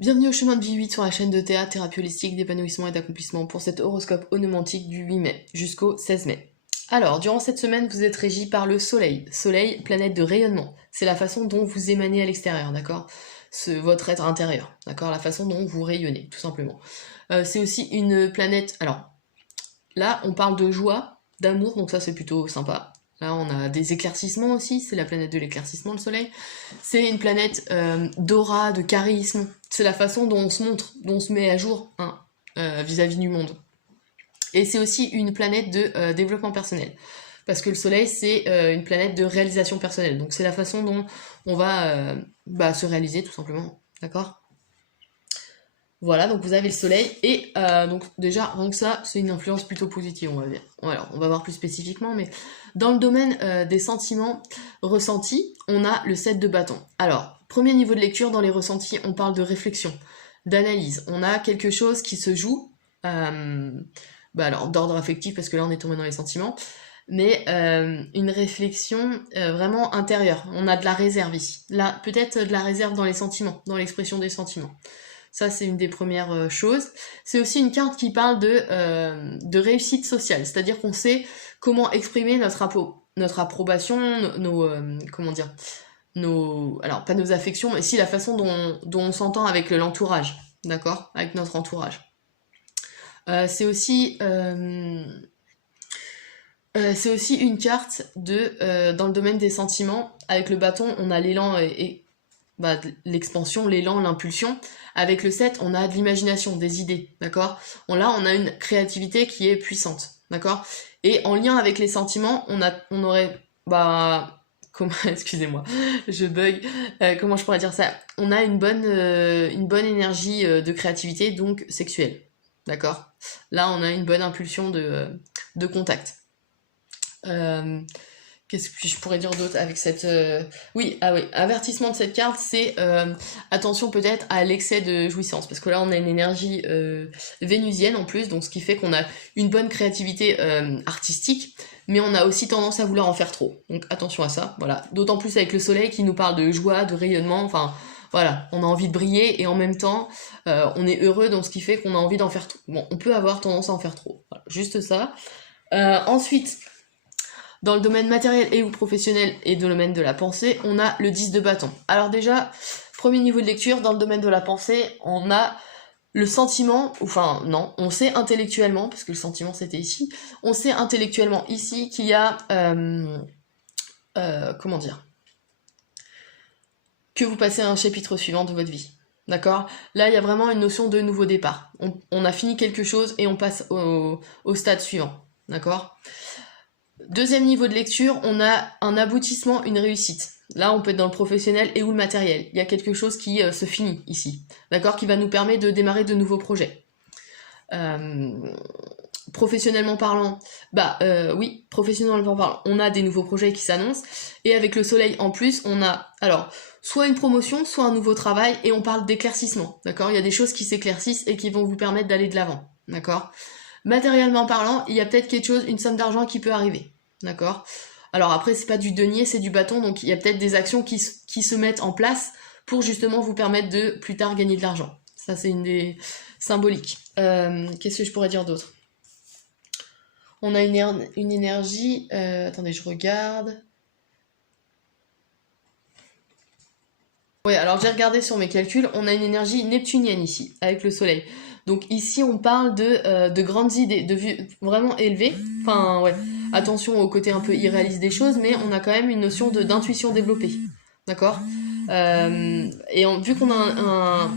Bienvenue au chemin de vie 8 sur la chaîne de théâtre, thérapie holistique, d'épanouissement et d'accomplissement pour cet horoscope onomantique du 8 mai jusqu'au 16 mai. Alors, durant cette semaine, vous êtes régi par le soleil. Soleil, planète de rayonnement. C'est la façon dont vous émanez à l'extérieur, d'accord? Votre être intérieur, d'accord? La façon dont vous rayonnez, tout simplement. C'est aussi une planète... Alors, là, on parle de joie, d'amour, donc ça c'est plutôt sympa. Là, on a des éclaircissements aussi, c'est la planète de l'éclaircissement, le soleil. C'est une planète d'aura, de charisme. C'est la façon dont on se montre, dont on se met à jour hein, vis-à-vis du monde. Et c'est aussi une planète de développement personnel. Parce que le soleil, c'est une planète de réalisation personnelle. Donc c'est la façon dont on va se réaliser, tout simplement. D'accord ? Voilà, donc vous avez le soleil, et donc déjà, rien que ça, c'est une influence plutôt positive, on va dire. Alors, on va voir plus spécifiquement, mais dans le domaine des sentiments ressentis, on a le 7 de bâton. Alors, premier niveau de lecture, dans les ressentis, on parle de réflexion, d'analyse. On a quelque chose qui se joue, alors d'ordre affectif, parce que là on est tombé dans les sentiments, mais une réflexion vraiment intérieure. On a de la réserve ici. Là, peut-être de la réserve dans les sentiments, dans l'expression des sentiments. Ça, c'est une des premières choses. C'est aussi une carte qui parle de réussite sociale, c'est-à-dire qu'on sait comment exprimer notre approbation, comment dire, alors pas nos affections, mais si la façon dont on s'entend avec l'entourage, d'accord, avec notre entourage. C'est aussi une carte dans le domaine des sentiments. Avec le bâton, on a l'élan et l'expansion, l'élan, l'impulsion. Avec le 7, on a de l'imagination, des idées, d'accord ? Là, on a une créativité qui est puissante, d'accord ? Et en lien avec les sentiments, on aurait, excusez-moi, je bug, comment je pourrais dire ça ? On a une bonne énergie de créativité, donc sexuelle, d'accord ? Là, on a une bonne impulsion de contact. Qu'est-ce que je pourrais dire d'autre avec cette... Oui, avertissement de cette carte, c'est attention peut-être à l'excès de jouissance, parce que là on a une énergie vénusienne en plus, donc ce qui fait qu'on a une bonne créativité artistique, mais on a aussi tendance à vouloir en faire trop, donc attention à ça, voilà. D'autant plus avec le soleil qui nous parle de joie, de rayonnement, enfin voilà, on a envie de briller, et en même temps on est heureux dans ce qui fait qu'on a envie d'en faire trop. Bon, on peut avoir tendance à en faire trop, voilà, juste ça. Ensuite... Dans le domaine matériel et ou professionnel et dans le domaine de la pensée, on a le 10 de bâton. Alors déjà, premier niveau de lecture, dans le domaine de la pensée, on a le sentiment, enfin non, on sait intellectuellement, parce que le sentiment c'était ici, on sait intellectuellement ici qu'il y a, comment dire, que vous passez à un chapitre suivant de votre vie. D'accord ? Là, il y a vraiment une notion de nouveau départ. On a fini quelque chose et on passe au stade suivant. D'accord ? Deuxième niveau de lecture, on a un aboutissement, une réussite. Là, on peut être dans le professionnel et ou le matériel. Il y a quelque chose qui se finit ici, d'accord, qui va nous permettre de démarrer de nouveaux projets. Professionnellement parlant, oui, professionnellement parlant, on a des nouveaux projets qui s'annoncent, et avec le soleil en plus, on a, alors, soit une promotion, soit un nouveau travail, et on parle d'éclaircissement, d'accord ? Il y a des choses qui s'éclaircissent et qui vont vous permettre d'aller de l'avant, d'accord ? Matériellement parlant, il y a peut-être quelque chose, une somme d'argent qui peut arriver. D'accord ? Alors après, c'est pas du denier, c'est du bâton, donc il y a peut-être des actions qui se mettent en place pour justement vous permettre de plus tard gagner de l'argent. Ça, c'est une des symboliques. Qu'est-ce que je pourrais dire d'autre ? On a une énergie... attendez, je regarde... Oui, alors j'ai regardé sur mes calculs, on a une énergie neptunienne ici, avec le soleil. Donc ici, on parle de grandes idées, de vues vraiment élevées. Enfin, ouais, attention au côté un peu irréaliste des choses, mais on a quand même une notion d'intuition développée. D'accord ? Vu qu'on a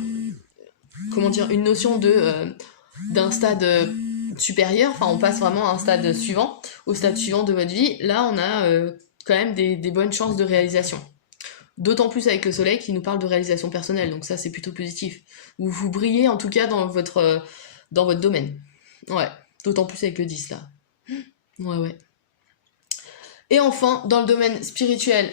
comment dire, une notion d'un stade supérieur, enfin on passe vraiment à un stade suivant, au stade suivant de votre vie, là on a quand même des bonnes chances de réalisation. D'autant plus avec le soleil qui nous parle de réalisation personnelle, donc ça c'est plutôt positif. Vous brillez en tout cas dans votre domaine. Ouais, d'autant plus avec le 10 là. Ouais. Et enfin, dans le domaine spirituel,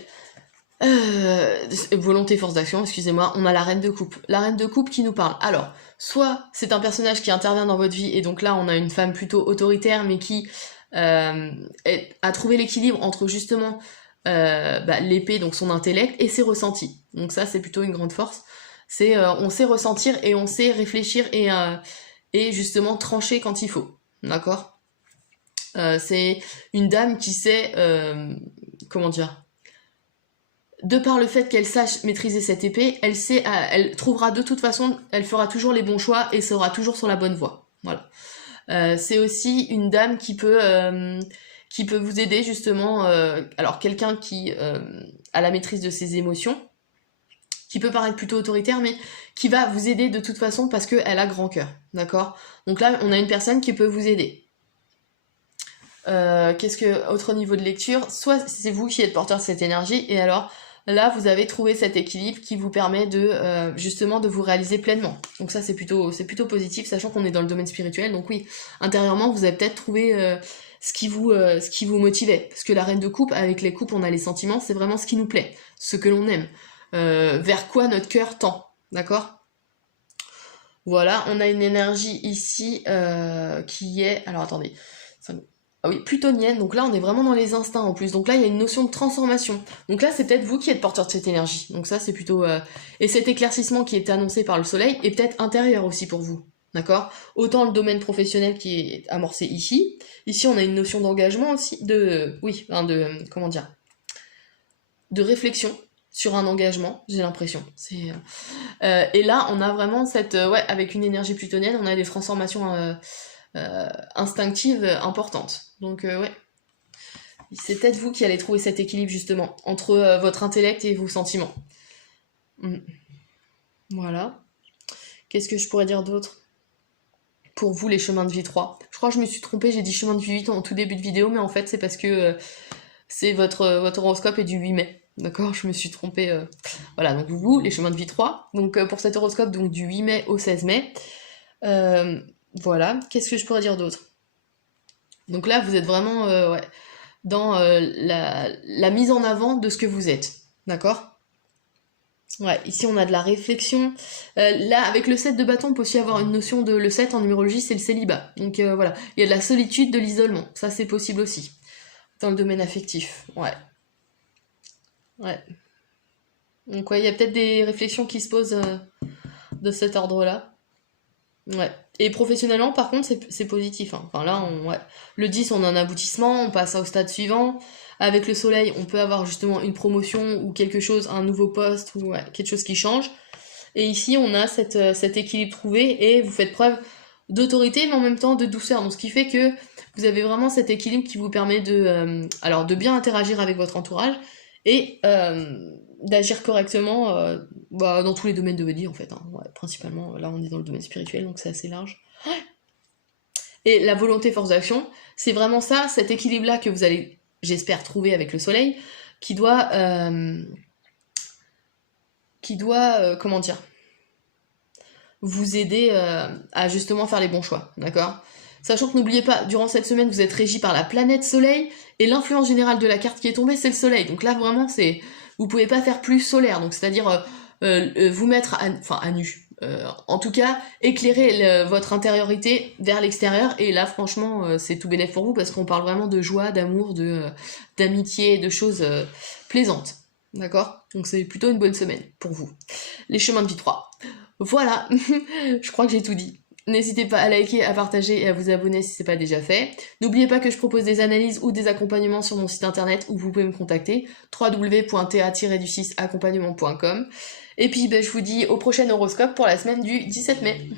volonté, force d'action, excusez-moi, on a la reine de coupe. La reine de coupe qui nous parle. Alors, soit c'est un personnage qui intervient dans votre vie, et donc là on a une femme plutôt autoritaire, mais qui a trouvé l'équilibre entre justement l'épée, donc son intellect, et ses ressentis. Donc ça c'est plutôt une grande force. C'est on sait ressentir et on sait réfléchir et justement trancher quand il faut. D'accord. C'est une dame qui sait, comment dire, de par le fait qu'elle sache maîtriser cette épée, elle trouvera de toute façon, elle fera toujours les bons choix et sera toujours sur la bonne voie. Voilà. C'est aussi une dame qui peut vous aider justement, alors quelqu'un qui a la maîtrise de ses émotions, qui peut paraître plutôt autoritaire, mais qui va vous aider de toute façon parce qu'elle a grand cœur, d'accord. Donc là, on a une personne qui peut vous aider. Qu'est-ce que, autre niveau de lecture, soit c'est vous qui êtes porteur de cette énergie, et alors là, vous avez trouvé cet équilibre qui vous permet de justement de vous réaliser pleinement. Donc ça, c'est plutôt positif, sachant qu'on est dans le domaine spirituel. Donc oui, intérieurement, vous avez peut-être trouvé ce qui vous motivait. Parce que la reine de coupe, avec les coupes, on a les sentiments, c'est vraiment ce qui nous plaît, ce que l'on aime, vers quoi notre cœur tend, d'accord. Voilà, on a une énergie ici qui est... Alors attendez, ah oui, plutonienne, donc là on est vraiment dans les instincts en plus, donc là il y a une notion de transformation. Donc là c'est peut-être vous qui êtes porteur de cette énergie, donc ça c'est plutôt... Et cet éclaircissement qui est annoncé par le soleil est peut-être intérieur aussi pour vous, d'accord. Autant le domaine professionnel qui est amorcé ici, ici on a une notion d'engagement aussi, comment dire, de réflexion sur un engagement, j'ai l'impression. Et là on a vraiment cette... avec une énergie plutonienne, on a des transformations... instinctive importante. Donc ouais, c'est peut-être vous qui allez trouver cet équilibre justement entre votre intellect et vos sentiments. Voilà. Qu'est-ce que je pourrais dire d'autre pour vous, les chemins de vie 3? Je crois que je me suis trompée, j'ai dit chemin de vie 8 en tout début de vidéo, mais en fait c'est parce que c'est votre horoscope est du 8 mai. D'accord, je me suis trompée. Voilà, donc vous, les chemins de vie 3. Donc pour cet horoscope, donc du 8 mai au 16 mai. Voilà, qu'est-ce que je pourrais dire d'autre? Donc là, vous êtes vraiment dans la mise en avant de ce que vous êtes, d'accord? Ouais, ici on a de la réflexion. Là, avec le 7 de bâton, on peut aussi avoir une notion de... Le 7 en numérologie, c'est le célibat. Donc voilà, il y a de la solitude, de l'isolement. Ça, c'est possible aussi. Dans le domaine affectif, ouais. Ouais. Donc ouais, il y a peut-être des réflexions qui se posent de cet ordre-là. Ouais. Et professionnellement, par contre, c'est positif, hein. Enfin là, le 10, on a un aboutissement, on passe au stade suivant. Avec le soleil, on peut avoir justement une promotion ou quelque chose, un nouveau poste ou quelque chose qui change. Et ici, on a cet équilibre trouvé et vous faites preuve d'autorité, mais en même temps de douceur. Donc ce qui fait que vous avez vraiment cet équilibre qui vous permet de bien interagir avec votre entourage et d'agir correctement dans tous les domaines de votre vie en fait, hein. Ouais, principalement, là on est dans le domaine spirituel, donc c'est assez large. Et la volonté force d'action, c'est vraiment ça, cet équilibre-là que vous allez, j'espère, trouver avec le soleil, qui doit comment dire, vous aider à justement faire les bons choix, d'accord. Sachant que n'oubliez pas, durant cette semaine, vous êtes régi par la planète soleil, et l'influence générale de la carte qui est tombée, c'est le soleil. Donc là, vraiment, vous pouvez pas faire plus solaire, donc c'est-à-dire vous mettre à nu. En tout cas, éclairer votre intériorité vers l'extérieur, et là, franchement, c'est tout bénef pour vous, parce qu'on parle vraiment de joie, d'amour, d'amitié, de choses plaisantes. D'accord? Donc c'est plutôt une bonne semaine pour vous. Les chemins de vie 3. Voilà, je crois que j'ai tout dit. N'hésitez pas à liker, à partager et à vous abonner si c'est pas déjà fait. N'oubliez pas que je propose des analyses ou des accompagnements sur mon site internet où vous pouvez me contacter, www.ta-accompagnement.com. Et puis je vous dis au prochain horoscope pour la semaine du 17 mai.